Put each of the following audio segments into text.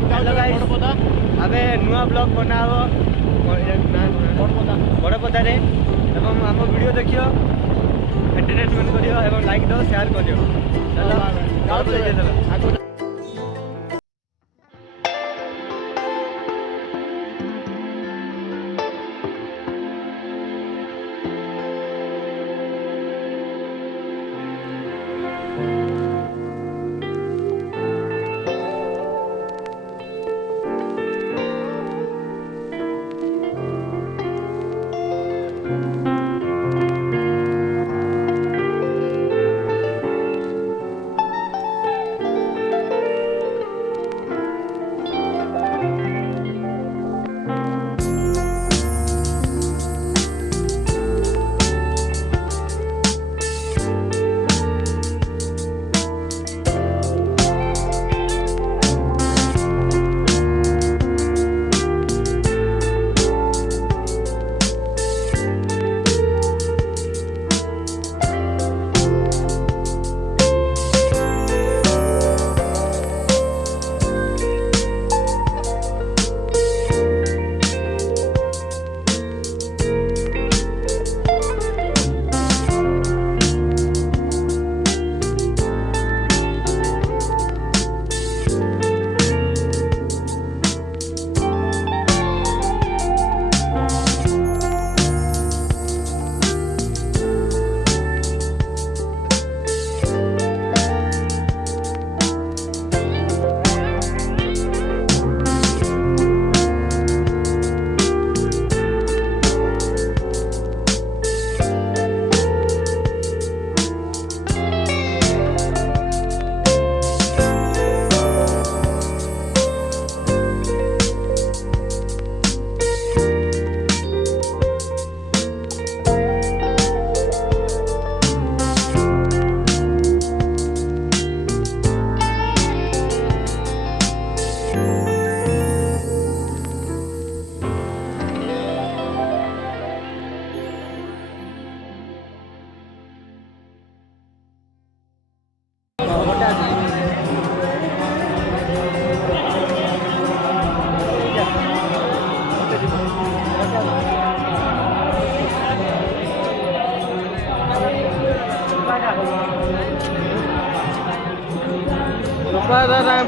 hello guys अबे नुआ blog बना हो बड़ पदारे एवं आम वीडियो देखियो एंटरटेनमेंट करियो एवं लाइक दो शेयर करियो चलो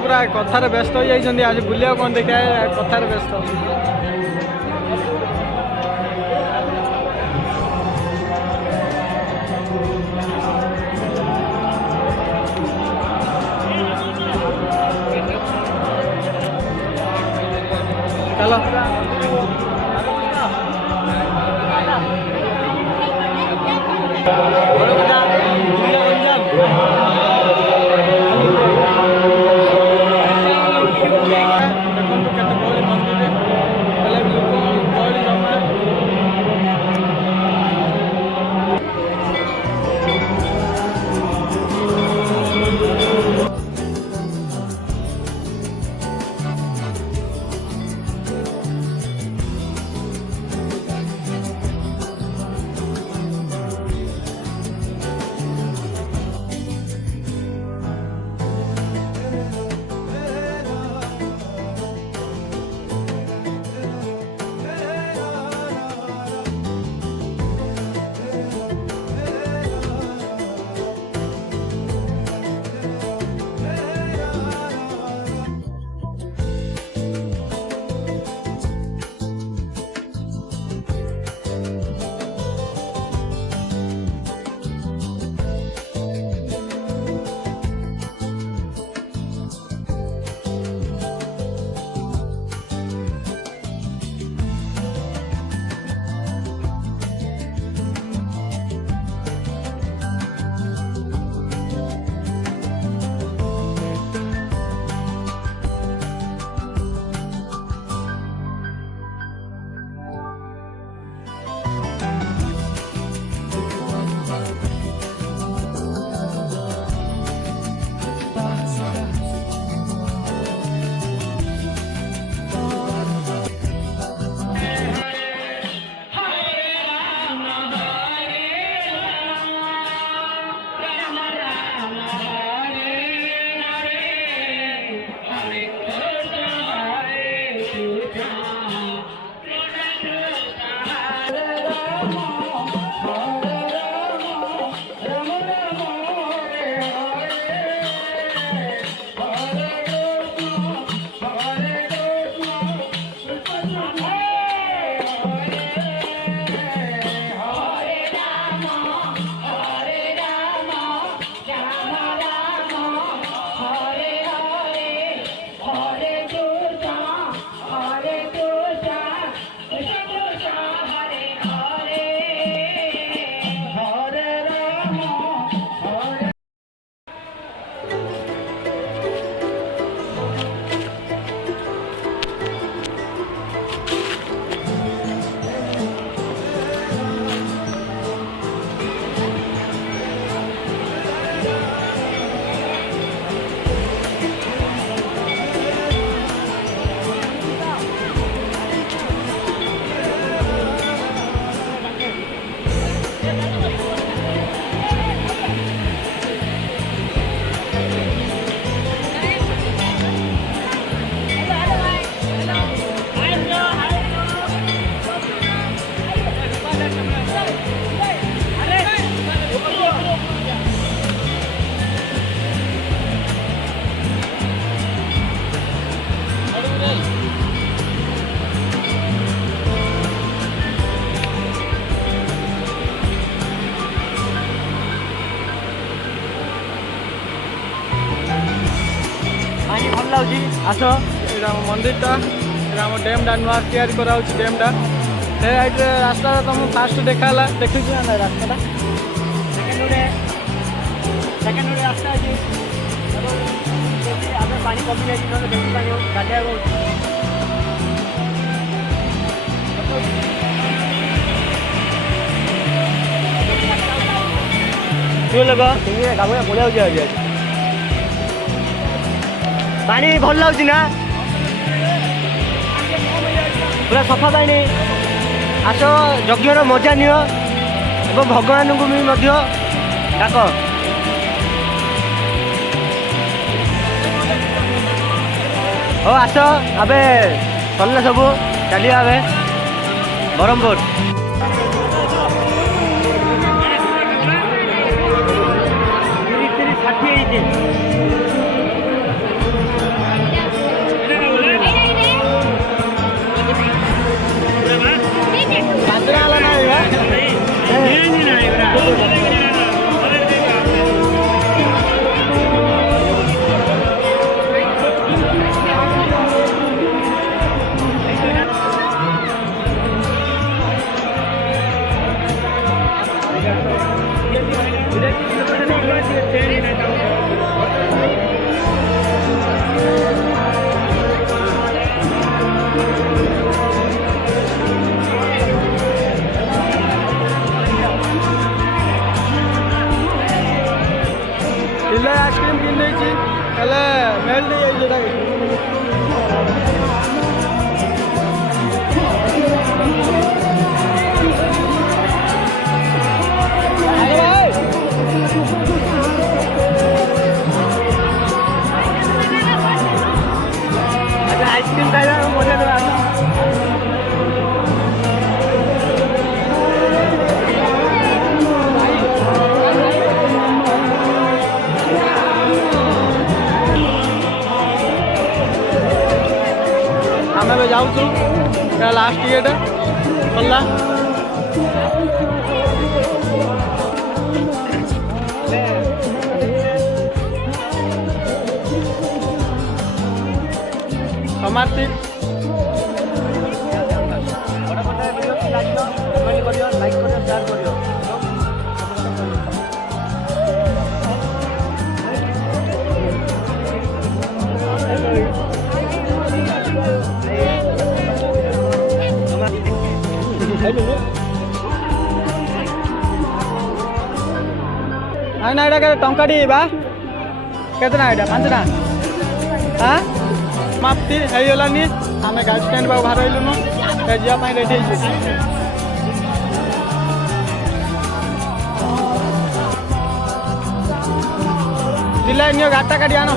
पूरा कथार व्यस्त हो जाइए आज बुलिया कौन देखा कथार व्यस्त चलो आस मंदिरटा आम डैमटा नुआ तैयारी कराऊँ डैमटा से हाइट्रे रास्ता तुम फास्ट देखाला देखी ना रास्ता सेकेंड रास्ता अच्छी आगे पानी कमी जाए बेसी पानी गाधिया बढ़िया पानी भल लगे ना पूरा सफा पानी आस यज्ञर मजा नियो एवं भगवान को भी डाक हो आस अबे सरला सब चलिए अबे ब्रह्मपुर आइसक्रीम किन मेल्ट आइसक्रीम खाइबा मजा देवा आम जाऊँ लास्ट गेट खोला समाप्ति लाइक कर शेयर कर ना यहाँ टंका बा केतना यहाँ 5 टा हाँ समाप्ति होगलानी आम गाड़ी स्टैंड पाक बाहर रहीलुनु जावाई रेडी दिल्ली नियो गाड़टा काटी आन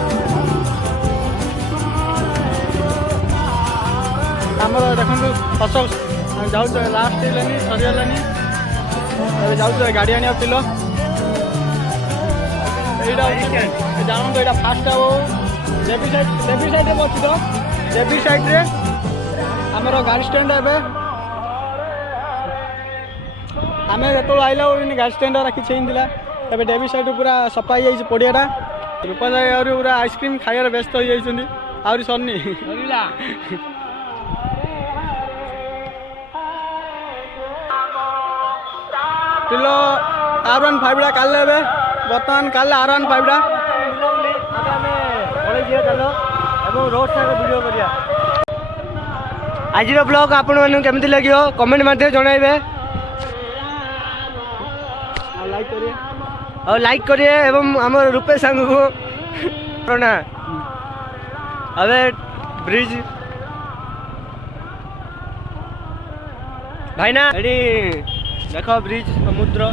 आमर देखो अशोक जाऊ लास्ट हेलानी सरीगलानी जाऊ गाड़ी आने पिल जानू तो यहाँ फास्ट आओ देवी साइड अच्छी तो देवी साइड रे आमर गाड़ी स्टैंड एवं आम जो आइला गाड़ी स्टैंड किसी तब देवी साइड पूरा सफा हो पड़ियाटा रूपा जाए पूरा आइसक्रीम खाइबार व्यस्त हो जाती आहरी सरनी पिलो R15 काले बर्तमान काले R15 चलो रोड साइड वीडियो करिया आज ब्लॉग आपण मानू केमती लगियो कमेंट मध्य जणाइबे और लाइक करिए एवं आम रूपेश सांग को ना अबे ब्रिज भाई ना देखो ब्रिज समुद्र